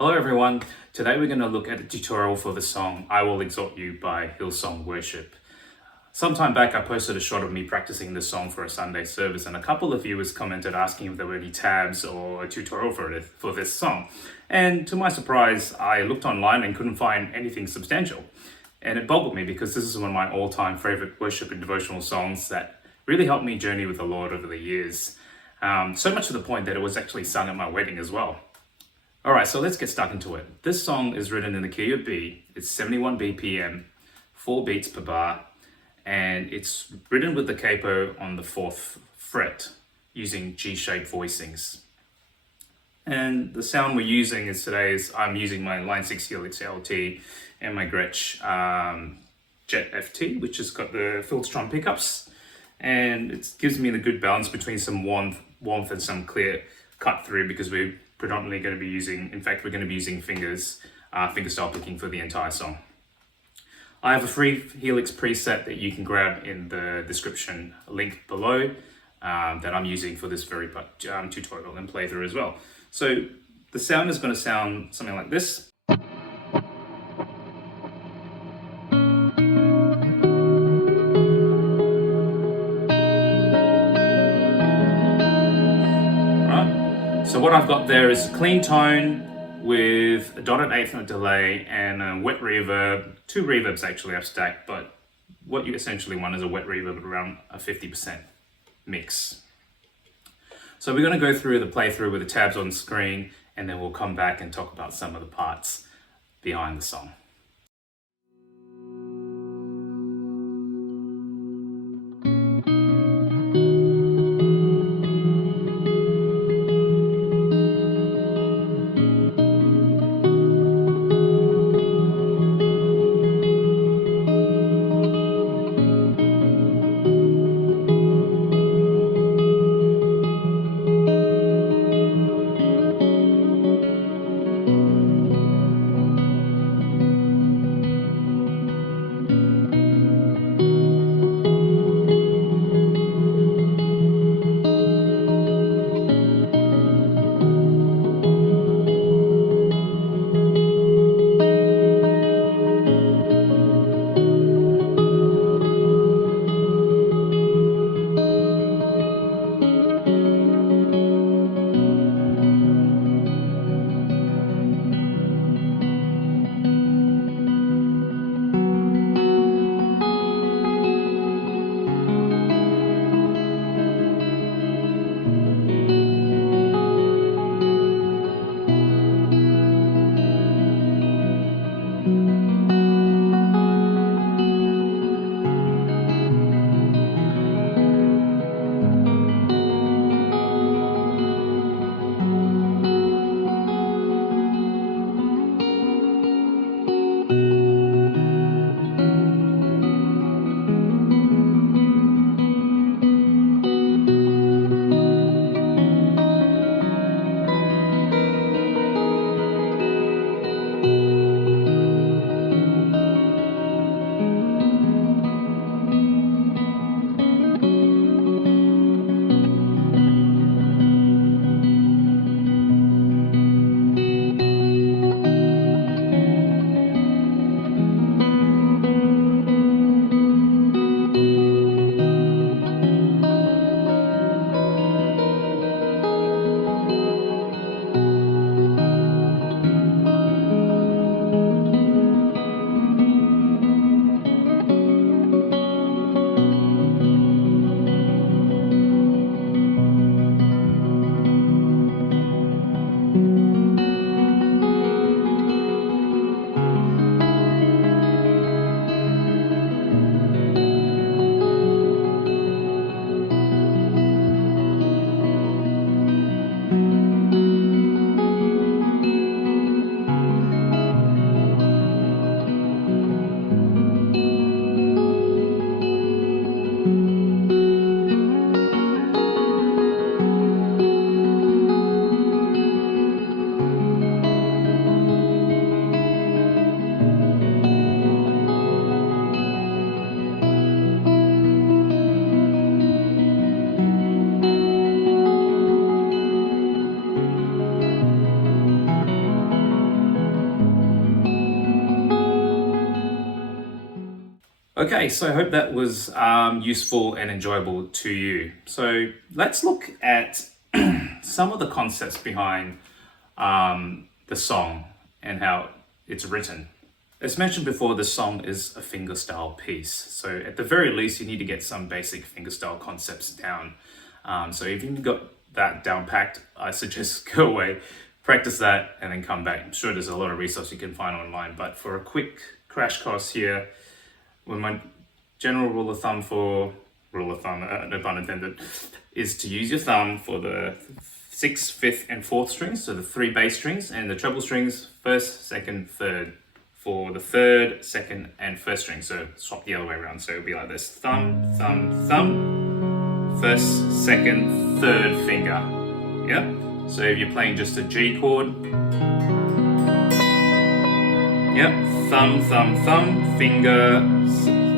Hello everyone, today we're going to look at a tutorial for the song I Will Exalt You by Hillsong Worship. Sometime back I posted a shot of me practicing this song for a Sunday service, and a couple of viewers commented asking if there were any tabs or a tutorial for this song. And to my surprise, I looked online and couldn't find anything substantial. And it boggled me because this is one of my all-time favorite worship and devotional songs that really helped me journey with the Lord over the years. So much to the point that it was actually sung at my wedding as well. Alright, so let's get stuck into it. This song is written in the key of B. It's 71 BPM, 4 beats per bar, and it's written with the capo on the 4th fret using G-shaped voicings. And the sound we're using I'm using my Line 6 Helix LT and my Gretsch Jet FT, which has got the filled strum pickups, and it gives me the good balance between some warmth and some clear cut through, because we're predominantly going to be using, fingerstyle picking for the entire song. I have a free Helix preset that you can grab in the description link below that I'm using for this very tutorial and playthrough as well. So the sound is going to sound something like this. So what I've got there is a clean tone with a dotted eighth note delay and a wet reverb. 2 reverbs actually I've stacked, but what you essentially want is a wet reverb at around a 50% mix. So we're going to go through the playthrough with the tabs on screen, and then we'll come back and talk about some of the parts behind the song. Okay, so I hope that was useful and enjoyable to you. So let's look at some of the concepts behind the song and how it's written. As mentioned before, the song is a fingerstyle piece. So at the very least, you need to get some basic fingerstyle concepts down. So if you've got that down packed, I suggest go away, practice that, and then come back. I'm sure there's a lot of resources you can find online, but for a quick crash course here, when my general rule of thumb, no pun intended, is to use your thumb for the 6th, 5th, and 4th strings, so the 3 bass strings, and the treble strings, 1st, 2nd, 3rd, for the 3rd, 2nd, and 1st string. So swap the other way around. So it'll be like this: thumb, thumb, thumb, 1st, 2nd, 3rd finger. Yep. So if you're playing just a G chord, yep, thumb, thumb, thumb, finger,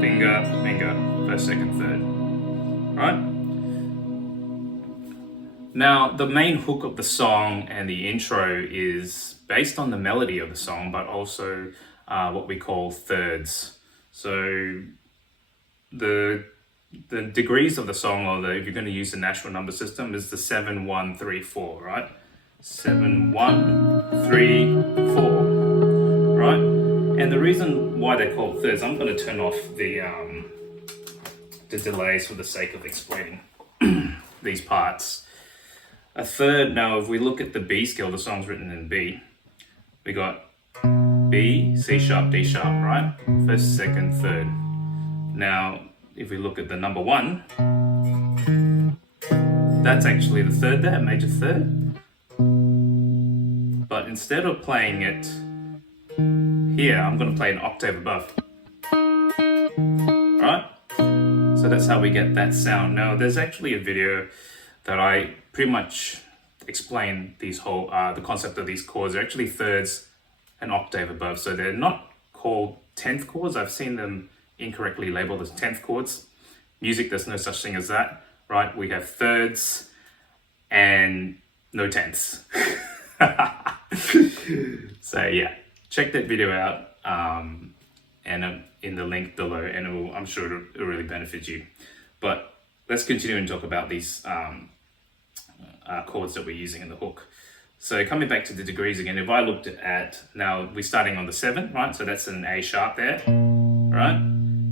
finger, finger, 1st, 2nd, 3rd. Right? Now, the main hook of the song and the intro is based on the melody of the song, but also what we call thirds. So the degrees of the song, or if you're going to use the natural number system, is the 7, 1, 3, 4, right? 7, 1, 3, 4, right? And the reason why they're called thirds, I'm going to turn off the delays for the sake of explaining these parts. A third, now if we look at the B scale, the song's written in B. We got B, C sharp, D sharp, right? 1st, 2nd, 3rd. Now, if we look at the number 1, that's actually the 3rd there, major 3rd. But instead of playing it here, I'm going to play an octave above. Right? So that's how we get that sound. Now, there's actually a video that I pretty much explain these whole the concept of these chords. They're actually thirds an octave above, so they're not called 10th chords. I've seen them incorrectly labeled as 10th chords. Music, there's no such thing as that, right? We have thirds and no tenths. So yeah, check that video out and in the link below, and I'm sure it'll really benefit you. But let's continue and talk about these chords that we're using in the hook. So coming back to the degrees again, if I looked at, now we're starting on the 7, right? So that's an A sharp there, right?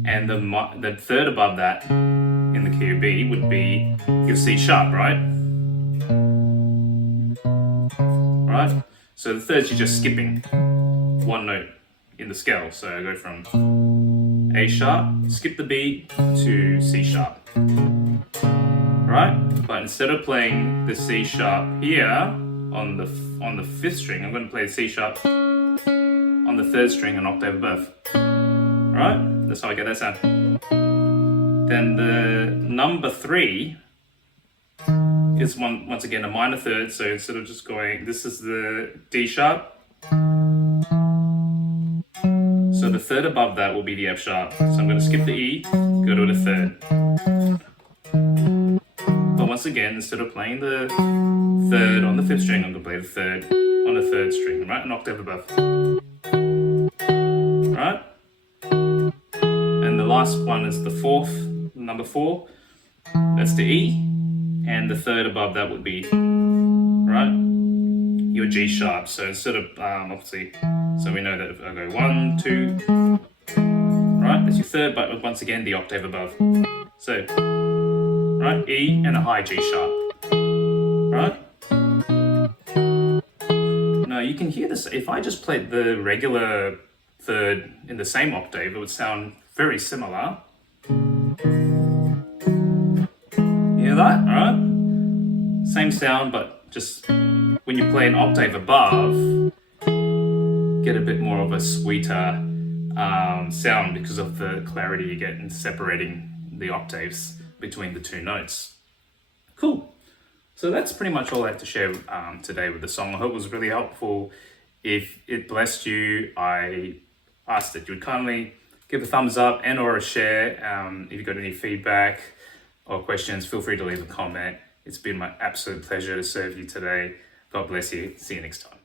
And the third above that in the key of B would be your C sharp, right? Right? So the thirds, you're just skipping one note in the scale. So I go from A sharp, skip the B to C sharp. Right? But instead of playing the C sharp here on the 5th string, I'm going to play the C sharp on the 3rd string, an octave above. Right? That's how I get that sound. Then the number 3 is once again a minor 3rd. So instead of just going, this is the D sharp. So the 3rd above that will be the F sharp. So I'm going to skip the E, go to the 3rd. But once again, instead of playing the 3rd on the 5th string, I'm going to play the 3rd on the 3rd string, right? An octave above. Right? And the last one is the 4th, number 4. That's the E. And the 3rd above that would be, right, your G sharp. So instead of, obviously, so we know that if I go 1, 2, right, that's your 3rd, but once again, the octave above. So, right, E and a high G sharp, right? Now you can hear this, if I just played the regular 3rd in the same octave, it would sound very similar. Hear that, right? Same sound, but just when you play an octave above, get a bit more of a sweeter sound because of the clarity you get in separating the octaves between the 2 notes. Cool. So that's pretty much all I have to share today with the song. I hope it was really helpful. If it blessed you, I ask that you would kindly give a thumbs up and or a share. If you've got any feedback or questions, feel free to leave a comment. It's been my absolute pleasure to serve you today. God bless you. See you next time.